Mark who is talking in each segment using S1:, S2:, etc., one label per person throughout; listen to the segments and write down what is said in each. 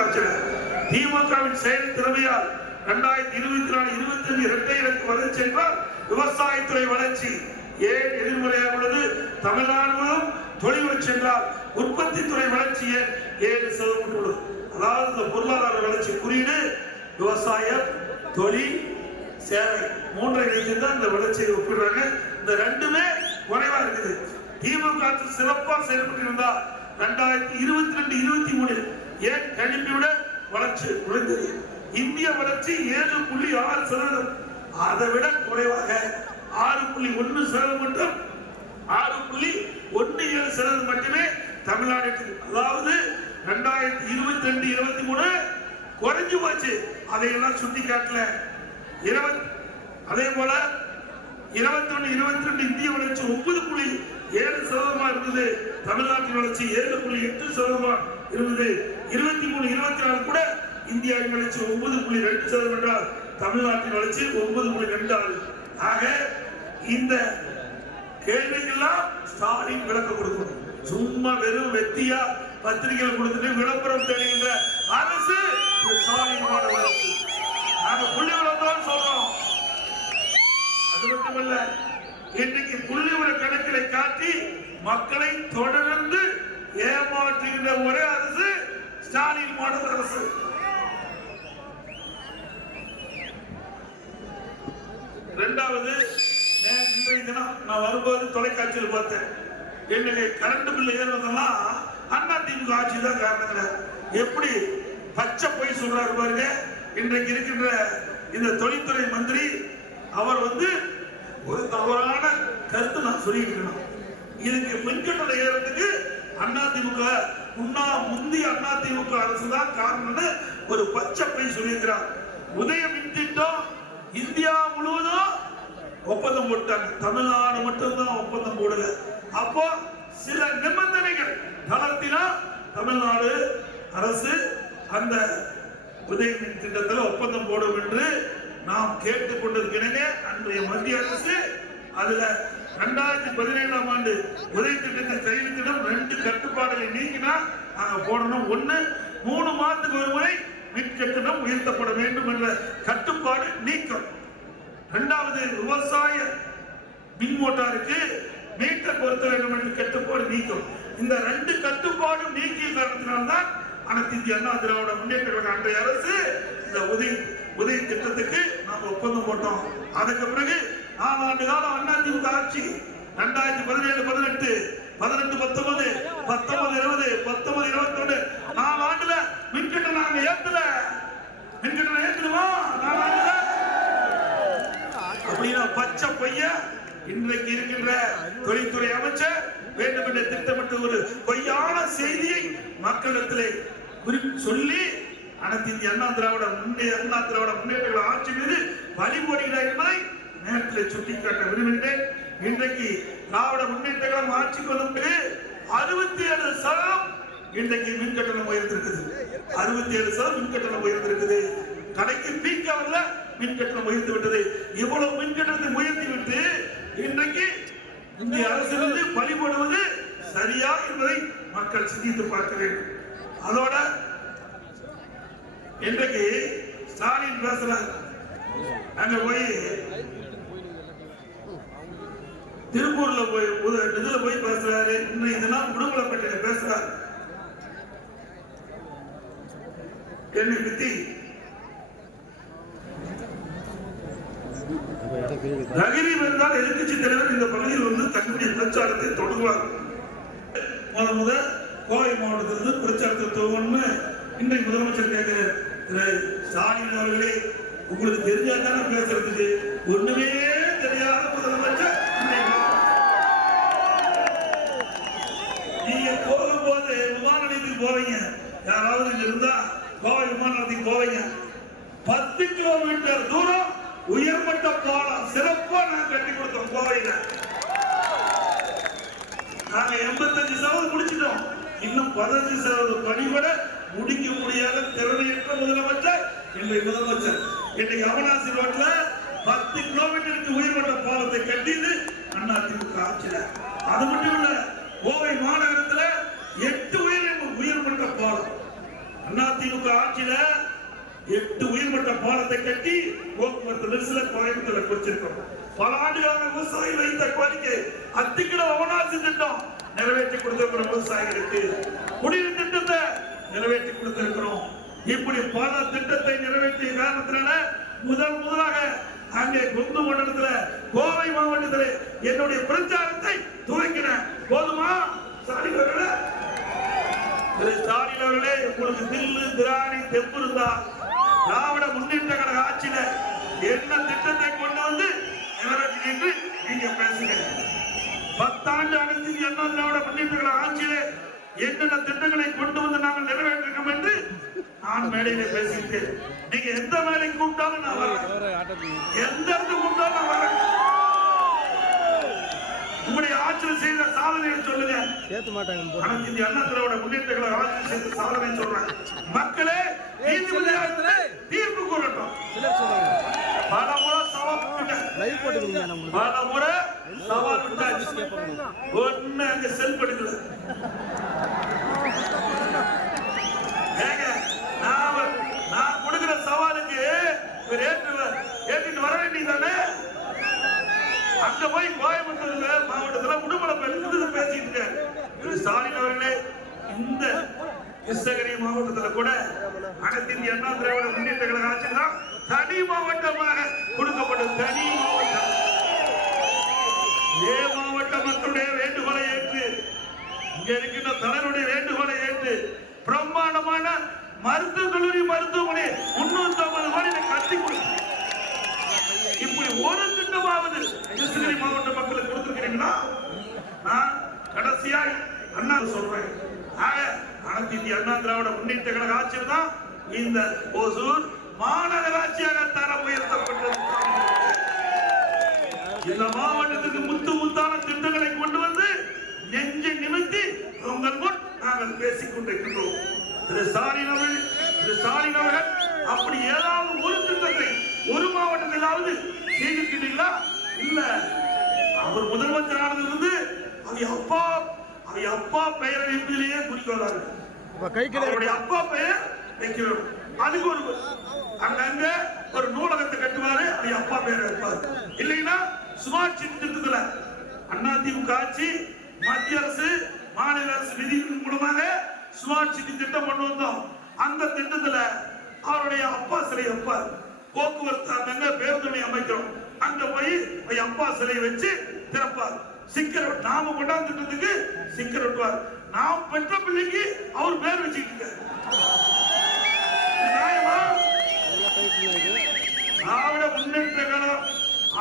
S1: பிரச்சனை. திமுகவின் செயல் திறமையால் இரண்டாயிரத்தி இருபத்தி நாலு இருபத்தி அஞ்சு இரட்டை இலக்கு வளர்ச்சி என்றால் விவசாயத்துறை வளர்ச்சி. ஏன் எதிர்மறையாக உள்ளது? தமிழ்நாடு முழுவதும் தொழில் வளர்ச்சி என்றால் உற்பத்தி துறை வளர்ச்சி ஏன்? ஏழு சதவீதம் உள்ளது அதாவது இந்த பொருளாதார வளர்ச்சி குறியீடு விவசாயம் தொழில் சேவை மூன்றை இணைத்து தான் இந்த வளர்ச்சியை ஒப்பிடுறாங்க. இந்த ரெண்டுமே குறைவா இருக்குது. திமுக சிறப்பாக சிறப்பா செயல்பட்டு இருந்தா ரெண்டாயிரத்தி இருபத்தி ரெண்டு இருபத்தி மூணு ஏன் கல்வியோட வளர்ச்சி குறைந்தது? இந்திய வளர்ச்சி ஏழு புள்ளி ஆறு சதவீதம். அதை விட குறைவாக ஆறு புள்ளி ஒன்று சதவீதம் மட்டும். ஆறு புள்ளி ஒன்று ஏழு சதவீதம் மட்டுமே தமிழ்நாடு அதாவது ரெண்டாயிரத்தி இருபத்தி ரெண்டு இருபத்தி மூணு குறைஞ்சு போச்சு. அதையெல்லாம் சுட்டி காட்டல இருபத் அதே போல இருபத்தி ஒன்று இருபத்தி ரெண்டு இந்திய வளர்ச்சி ஒன்பது புள்ளி ஏழு சதவீதமா இருந்தது. தமிழ்நாட்டின் வளர்ச்சி ஏழு புள்ளி எட்டு சதவீதமா இருந்தது. இருபத்தி மூணு இருபத்தி நாலு கூட இந்தியாவின் வளர்ச்சி ஒன்பது புள்ளி ரெண்டு சதவீதம் என்றால் தமிழ்நாட்டின் வளர்ச்சி ஒன்பது புள்ளி ரெண்டு ஆறு. ஆக இந்த கேள்விக்கெல்லாம் ஸ்டாலின் விளக்கம் கொடுக்கணும். சும்மா வெறும் வெத்தியா பத்திரிகைகள் கொடுத்துட்டு விளம்பரம் தெரிகின்ற அரசு ஸ்டாலின் அரசு நாங்க புள்ளி விளம்பரம் சொல்றோம். அது மட்டுமல்ல இன்னைக்கு புள்ளி விவர கணக்கிலை காட்டி மக்களை தொடர்ந்து ஏமாற்றுகின்ற ஒரே அரசு ஸ்டாலின் மாடல் அரசு. இரண்டாவது இன்றைய தினம் நான் வரும்போது தொலைக்காட்சியில் பார்த்தேன். என்னுடைய கரண்ட் பில் ஏறுவதெல்லாம் அண்ணா திமுக ஆட்சி தான் காரணங்க. எப்படி பச்சை பொய் சொல்றாரு பாருங்க. இன்றைக்கு இருக்கின்ற இந்த தொழில்துறை மந்திரி அவர் வந்து ஒரு தவறான கருத்து நான் சொல்லிட்டு இருக்கணும் இதுக்கு மின்கட்டணம் ஏறதுக்கு அண்ணா திமுக முன்னா முந்தைய அண்ணா திமுக அரசு தான் காரணம்னு ஒரு பச்சை பொய் சொல்லியிருக்கிறார். உதய மின் திட்டம் இந்தியா முழுவதும் ஒப்பந்தம் போட்டாங்க. தமிழ்நாடு மட்டும்தான் ஒப்பந்தம் போடல. அப்போ சில நிபந்தனைகள் தளர்த்தினா தமிழ்நாடு அரசு அந்த உதய மின் திட்டத்தில் ஒப்பந்தம் போடும் என்று நாம் கேட்டுக் கொண்டிருக்கிறேங்க அன்றைய மத்திய அரசு. அதுல ரெண்டாயிரத்தி பதினேழாம் ஆண்டு உதய திட்டத்தை கையில் ரெண்டு கட்டுப்பாடுகளை நீங்கினா நாங்க போடணும். ஒண்ணு மூணு மாதத்துக்கு ஒரு முறை மின் கட்டணம் உயர்த்தப்பட வேண்டும் என்ற கட்டுப்பாடு நீக்கம். இரண்டாவது விவசாய மின் மோட்டாருக்கு மீட்டர் பொருத்த வேண்டும் என்று கட்டுப்பாடு நீக்கம். இந்த ரெண்டு கட்டுப்பாடும் நீக்கிய காரணத்தினால்தான் அனைத்து இந்திய அண்ணா திராவிட முன்னேற்ற கழக அன்றைய அரசு இந்த உதவி உதவி திட்டத்துக்கு நாம் ஒப்பந்தம் போட்டோம். அதுக்கு பிறகு நாலு ஆண்டு காலம் அண்ணா திமுக ஆட்சி. ரெண்டாயிரத்தி பதினேழு பதினெட்டு பதினெட்டு பத்தொன்பது பத்தொன்பது இருபது பத்தொன்பது இருபத்தி ஒன்று நாலு ஆண்டுல மின்கட்டணம் நாங்க ஏத்தல. மின்கட்டணம் ஏத்தணுமா? நாலு ஆண்டுல. அப்படின்னா பச்சை பையன் இன்றைக்கு இருக்கின்ற தொழில்துறை அமைச்சர் வேண்டும் என்று திட்டமிட்டு ஒரு பொய்யான செய்தியை மக்களிடத்திலே குறி- சொல்லி அனைத்து இந்திய அண்ணா திராவிட முன்னே அண்ணா திராவிட முன்னேற்ற ஆட்சி மீது பழி போடுகிறார் என்பதை நேரத்தில் சுட்டிக்காட்ட விரும்புகிறேன் இன்றைக்கு திராவிட முன்னேற்ற கழகம் ஆட்சிக்கு வந்து அறுபத்தி ஏழு சதம் இன்றைக்கு மின் கட்டணம் உயர்ந்திருக்குது. அறுபத்தி ஏழு சதம் மின் கட்டணம் உயர்ந்திருக்குது. கடைக்கு பீக் அவர்ல மின் கட்டணம் உயர்ந்து விட்டது. இவ்வளவு மின் கட்டணத்தை உயர்த்தி விட்டு இன்றைக்கு இந்திய அரசு வந்து பழிபடுவது சரியா என்பதை மக்கள் சிந்தித்து பார்க்க வேண்டும். அதோட இன்றைக்கு ஸ்டாலின் பேசுறாங்க அங்க போய் திருப்பூர்ல போய் இதுல போய் பேசுறாரு. இன்றைய தினம் உடுமலைப்பேட்டையில பேசுறாரு. என்னை பத்தி நகரி வந்தால் எதிர்கட்சி தலைவர் இந்த பகுதியில் வந்து தன்னுடைய பிரச்சாரத்தை தொடங்குவார். முத முத கோவை மாவட்டத்திலிருந்து பிரச்சாரத்தை துவங்கணும்னு இன்றைக்கு முதலமைச்சர் கேட்கிறார். திரு ஸ்டாலின் அவர்களே உங்களுக்கு தெரிஞ்சாதானே பேசுறதுக்கு? ஒண்ணுமே தெரியாத முதலமைச்சர் இன்றைக்கு நீங்க போகும்போது விமான நிலையத்துக்கு போவீங்க. யாராவது இங்க இருந்தா கோவை விமான நிலையத்துக்கு போவீங்க. பத்து கிலோமீட்டர் தூரம் உயர்மட்ட பாலம் சிறப்பா நான் கட்டி கொடுத்தோம் கோவையில. நாங்க எண்பத்தஞ்சு சதவீதம் முடிச்சிட்டோம். இன்னும் பதினஞ்சு சதவீதம் பணி கூட முடிக்க முடியாத திறமையற்ற முதலமைச்சர் இன்றைய முதலமைச்சர். இன்னைக்கு அவனாசி ரோட்ல பத்து கிலோமீட்டருக்கு உயர்மட்ட பாலத்தை கட்டியது அண்ணா திமுக ஆட்சியில. அது மட்டும் இல்ல கோவை மாநகரத்துல பாலம் அதிமுக ஆட்சியில எட்டு உயர்மட்ட பாலத்தை கட்டி போக்குவரத்து நெரிசல கோயம்புத்தூர்ல குறிச்சிருக்கோம். பல ஆண்டுகளாக விவசாயிகள் வைத்த கோரிக்கை அத்திக்கிட அவனாசி திட்டம் நிறைவேற்றி கொடுத்திருக்கிறோம் விவசாயிகளுக்கு. குடிநீர் திட்டத்தை நிறைவேற்றி கொடுத்திருக்கிறோம். இப்படி பல திட்டத்தை நிறைவேற்றிய காரணத்தினால முதல் முதலாக அங்கே குந்து மண்டலத்துல கோவை மாவட்டத்தில் என்னுடைய பிரச்சாரத்தை துவங்கினேன் போதுமா? ஸ்டாலின் திரு ஸ்டாலின் அவர்களே உங்களுக்கு தில்லு திராணி தெப்பு இருந்தா திராவிட முன்னேற்ற கழக ஆட்சியில என்ன திட்டத்தை கொண்டு வந்து நிறைவேற்றி என்று நீங்க பேசுங்க. பத்தாண்டு அனைத்து என்ன திராவிட முன்னேற்ற கழக ஆட்சியிலே என்னென்ன திட்டங்களை கொண்டு வந்து நாங்கள் நிறைவேற்றிருக்கோம் என்று நான் மேடையிலே பேசியிருக்கேன். நீங்க எந்த வேலைக்கு கூப்பிட்டாலும் நான் வரேன். எந்த இடத்துக்கு கூப்பிட்டாலும் நான் வரேன். உங்களுடைய ஆட்சியில் செய்த சாதனையை சொல்லுங்க.
S2: சேர்த்து மாட்டாங்க
S1: அனைத்து இந்திய அண்ணா திராவிட முன்னேற்ற கழக ஆட்சி செய்த சாதனை சொல்றேன். மக்களே நீதிபதியாகத்திலே தீர்ப்பு கூறட்டும்.
S2: சிலர் சொல்லுவாங்க
S1: பல முறை சவால்.
S2: லைவ் போட்டுக்கிறீங்க நம்மளுக்கு
S1: பல முறை சவால் விட்டாச்சு. ஒண்ணு அங்க செல் படுக்கல ஏங்க நான் வ- நான் கொடுக்கிற சவாலுக்கு இவர் ஏற்று ஏற்றிட்டு வர வேண்டியதானே அங்க போய் கோயம்புத்தூர்ல மாவட்டத்துல உடுமலை பேருந்து பேசிட்டு இருக்காரு. ஸ்டாலின் அவர்களே இந்த கிருஷ்ணகிரி மாவட்டத்துல கூட அனைத்து இந்திய அண்ணா திராவிட முன்னேற்ற கழக ஆட்சி தான் தனி மாவட்டமாக கொடுக்கப்பட்டது தனி மாவட்டம். ஏ மாவட்ட மக்களுடைய வேண்டுகோளை ஏற்று இங்க இருக்கின்ற தலைவருடைய வேண்டுகோளை ஏற்று பிரம்மாண்டமான மருத்துவ கல்லூரி மருத்துவமனை முன்னூத்தி ஐம்பது கோடி கட்டி கொடுத்து ஒரு திட்டமாவது கிருஷ்ணகிரி மாவட்ட மக்களுக்கு கொடுத்திருக்கிறீங்களா நான் கடைசியாய் அண்ணா சொல்றேன். ஆக அனைத்து இந்திய அண்ணா திராவிட முன்னேற்ற கழக ஆட்சியில் தான் இந்த ஓசூர் மாநகராட்சியாக தரம் உயர்த்தப்பட்டது. இந்த மாவட்டத்துக்கு முத்து முத்தான திட்டங்களை கொண்டு வந்து நெஞ்சை நிமித்தி உங்கள் முன் நாங்கள் பேசிக் கொண்டிருக்கின்றோம். திரு ஸ்டாலின் அவர்கள் திரு ஸ்டாலின் அவர்கள் அப்படி ஏதாவது ஒரு திட்டத்தை ஒரு மாவட்டத்திலாவது செய்திருக்கிறீங்களா இல்ல. அவர் முதலமைச்சர் ஆனதிலிருந்து அவை அப்பா அவை அப்பா பெயரை வைப்பதிலேயே குறிக்கோளார்கள்
S2: இப்போ கை கிடையாது
S1: அவருடைய அப்பா பெயர் வைக்கணும் அதுக்கு ஒரு அங்கங்க ஒரு நூலகத்தை கட்டுவாரு அது அப்பா பெயர் வைப்பாரு இல்லைன்னா திட்டத்துல அண்ணா திமுக ஆட்சி மத்திய அரசு மாநில அரசு நிதியின் மூலமாக சிட்டி திட்டம் கொண்டு வந்தோம். அந்த திட்டத்துல அவருடைய அப்பா சிலை வைப்பார். போக்குவரத்து அங்கங்க பேருந்துணை அமைக்கிறோம். அங்க போய் போய் அப்பா சிலையை வச்சு திறப்பார். சிக்கர் நாம கொண்டாந்துட்டதுக்கு சிக்கர் ஒட்டுவார் நாம் பெற்ற பிள்ளைக்கு அவர் பேர் வச்சுக்கிட்டு நியாயமா? திராவிட முன்னேற்ற கழகம்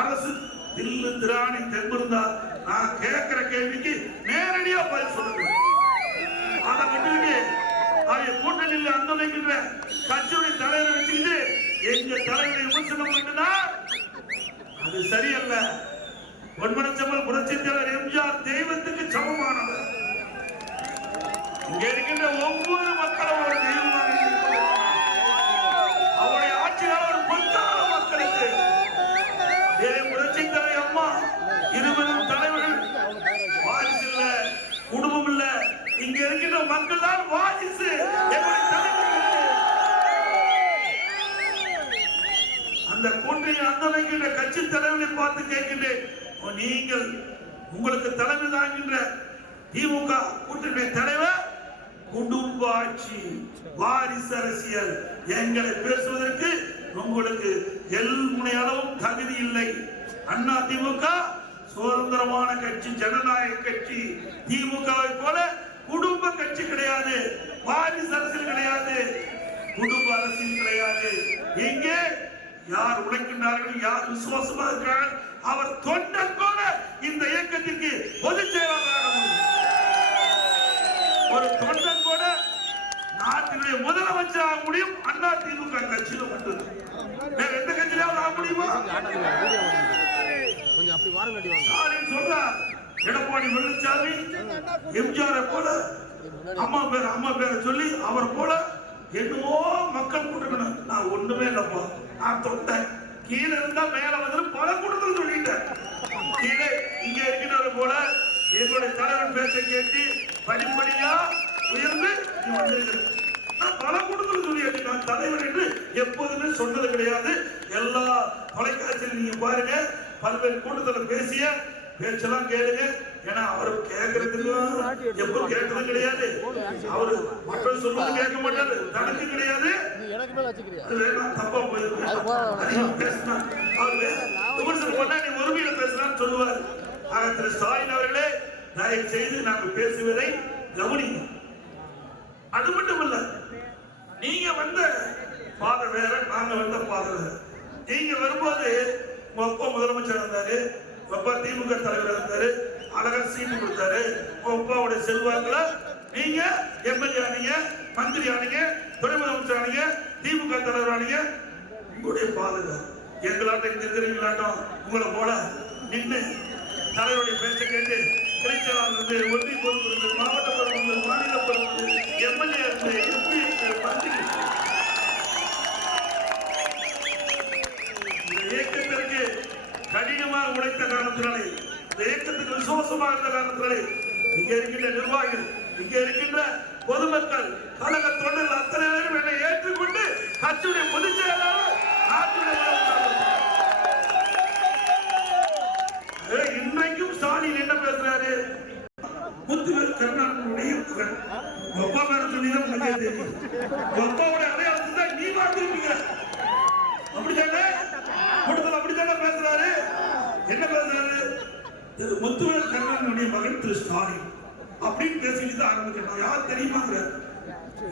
S1: அரசு தில்லு திராணி தென்பிருந்தா நான் கேட்கிற கேள்விக்கு நேரடியா பதில் சொல்லுங்க. அதை விட்டுக்கிட்டு அவங்க கூட்டணியில் அந்த கட்சியுடைய தலைவரை வச்சுக்கிட்டு எங்க தலைவரை விமர்சனம் பண்ணுனா அது சரியல்ல. பொன்மனச்செம்மல் புரட்சித் தலைவர் எம்ஜிஆர் தெய்வத்துக்கு சமமானவர். இங்க இருக்கின்ற ஒவ்வொரு மக்களும் ஒரு தெய்வம் தலைமை தாங்குகின்ற திமுக கூட்டணி தலைவர் குடும்ப ஆட்சி வாரிசு அரசியல். எங்களை பேசுவதற்கு உங்களுக்கு எல் முனையளவும் தகுதி இல்லை. அண்ணா திமுக சுதந்திரமான கட்சி ஜனநாயக கட்சி. திமுகவை போல குடும்ப கட்சி கிடையாது. வாரிசு அரசியல் கிடையாது. குடும்ப அரசியல் கிடையாது. இங்கே யார் உழைக்கின்றார்கள் யார் விசுவாசமா இருக்கிறார்கள் அவர் தொண்டர்கள் இந்த இயக்கத்திற்கு பொதுச் செயலாளராக ஒரு தொண்டன் கூட நாட்டினுடைய முதலமைச்சராக முடியும். அண்ணா திமுக கட்சியில மட்டும். வேற எந்த கட்சியிலாவது ஆக முடியுமா? ஸ்டாலின் சொல்றார். எடப்பாடி பழனிசாமி எம்ஜிஆர் போல அம்மா பேர் அம்மா பேரை சொல்லி அவர் போல என்னவோ மக்கள் கூட்டணும் நான் ஒண்ணுமே இல்லப்பா. நான் தொட்டேன். கீழே இருந்தா மேல வந்து பல கூட்டத்தில் சொல்லிட்டேன். கீழே இங்க இருக்கிறவர் போல எங்களுடைய தலைவர் பேச்சை கேட்டு படிப்படியா உயர்ந்து இங்க வந்திருக்கிறேன் நான் பல கூட்டத்தில் சொல்லியாச்சு நான் தலைவர் என்று எப்போதுமே சொன்னது கிடையாது. எல்லா தொலைக்காட்சியிலும் நீங்க பாருங்க பல்வேறு கூட்டத்தில் பேசிய பேச்செல்லாம் கேளுங்க. ஏன்னா அவர் கேட்கறதுக்கு எப்போ கேட்டது கிடையாது. அவரு மக்கள் சொல்றது கேட்க மாட்டாரு தனக்கு கிடையாது. தப்பா போயிருக்கு.
S2: அது போ-
S1: அதிகம் பேசினா, அவர் விமர்சனம் பண்ணா நீ ஒருமையில சொல்லுவார். ஆக திரு ஸ்டாலின் அவர்களே, தயவு செய்து நாங்கள் பேசுவதை கவனிங்க. அது மட்டும் இல்ல நீங்க வந்த பாதை வேற நாங்க வந்த பாதை வேற நீங்க வரும்போது அப்பா முதலமைச்சர் இருந்தாரு அப்பா திமுக தலைவர் இருந்தாரு அழகா சீட்டு கொடுத்தாரு உங்க அப்பாவுடைய செல்வாக்குல நீங்க எம்எல்ஏ ஆனீங்க மந்திரி ஆனீங்க துணை முதலமைச்சர் ஆனீங்க திமுக தலைவர் ஆனீங்க உங்களுடைய பாதுகாப்பு எங்களாட்டம் இங்க இருக்கிறீங்களாட்டம் உங்களை போல நின்று தலைவருடைய பேச்சை கேட்டு இடைச்சலாளர் இருந்து ஒன்றிய பொறுப்பு இருந்து மாவட்ட பொறுப்பு இருந்து மாநில பொறுப்பு எம்எல்ஏ இருந்து எம்பி இருந்து மந்திரி இந்த இயக்கத்திற்கு கடினமாக உழைத்த காரணத்தினாலே இந்த இயக்கத்துக்கு விசுவாசமாக இருந்த காரணத்தினாலே இங்க இருக்கின்ற நிர்வாகிகள் இங்க இருக்கின்ற பொதுமக்கள் கழக தொண்டர்கள் அத்தனை பேரும் என்னை ஏற்றுக்கொண்டு கட்சியுடைய பொதுச் செயலாளர் நாட்டுடைய முதலமைச்சர். ஏய், இன்றைக்கும் ஸ்டாலின் என்ன பேசுறாரு முத்துவர் கருணாநிதியுடைய புகழ் உங்க அப்பா பேர சொன்னீங்க உங்களுக்கே தெரியும் அப்பாவோட அடையாளத்தை தான் நீ பார்த்துருப்பீங்க. அப்படித்தானே? கூட்டத்தில் அப்படித்தானே பேசுறாரு? என்ன பேசுறாரு? இது முத்துவர் கருணாநிதியுடைய மகன் திரு ஸ்டாலின். அப்படின்னு பேசிட்டு தான் ஆரம்பிக்கணும். யார் தெரியுமாங்கிற?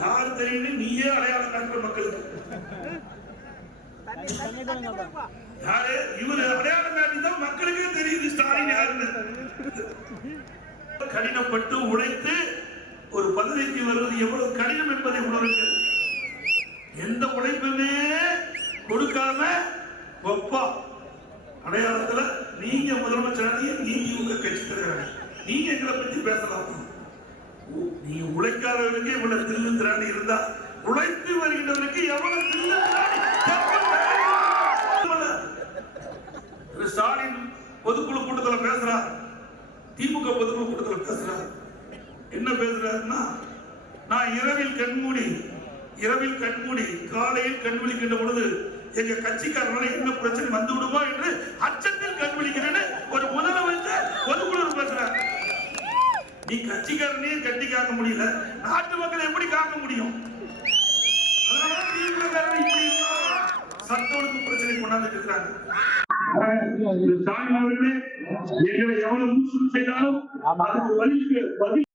S1: யார் தெரியும்னு நீயே அடையாளம் காட்டுற மக்களுக்கு. யாரு? இவரு அடையாளம் காட்டி தான் மக்களுக்கே தெரியுது ஸ்டாலின் யாருன்னு. கடினப்பட்டு உழைத்து ஒரு பதவிக்கு வருவது எவ்வளவு கடினம் என்பதை உணருங்கள். எந்த உழைப்புமே கொடுக்காம ஒப்பா. அடையாளத்துல நீங்க முதலமைச்சராக நீங்க உங்க கட்சி தலைவர் நீங்க எங்களை பத்தி பேசலாம். நீ நீங்க உழைக்காதவருக்கு இவ்வளவு தில்லு திராணி இருந்தா உழைத்து வருகின்றவருக்கு எவ்வளவு தில்லு திராணி ஸ்டாலின் பொதுக்குழு கூட்டத்துல பேசுறார். திமுக பொதுக்குழு கூட்டத்தில் பேசுறாரு. என்ன பேசுறாருன்னா நான் இரவில் கண்மூடி இரவில் கண்மூடி காலையில் கண் விழிக்கின்ற பொழுது எங்க கட்சிக்காரனால என்ன பிரச்சனை வந்து விடுமா என்று அச்சத்தில் கண் விழிக்கிறேன்னு ஒரு முதலமைச்சர் பொதுக்குழு பேசுறார். நீ கட்சிக்காரனையும் கட்டி காக்க முடியல. நாட்டு மக்களை எப்படி காக்க முடியும்? அதனால சட்ட ஒழுங்கு பிரச்சனை கொண்டாந்துட்டு இருக்கிறாங்க. அவர்களே எங்களை எவ்வளவு செய்தாலும் அதுக்கு வலிக்கு பதில்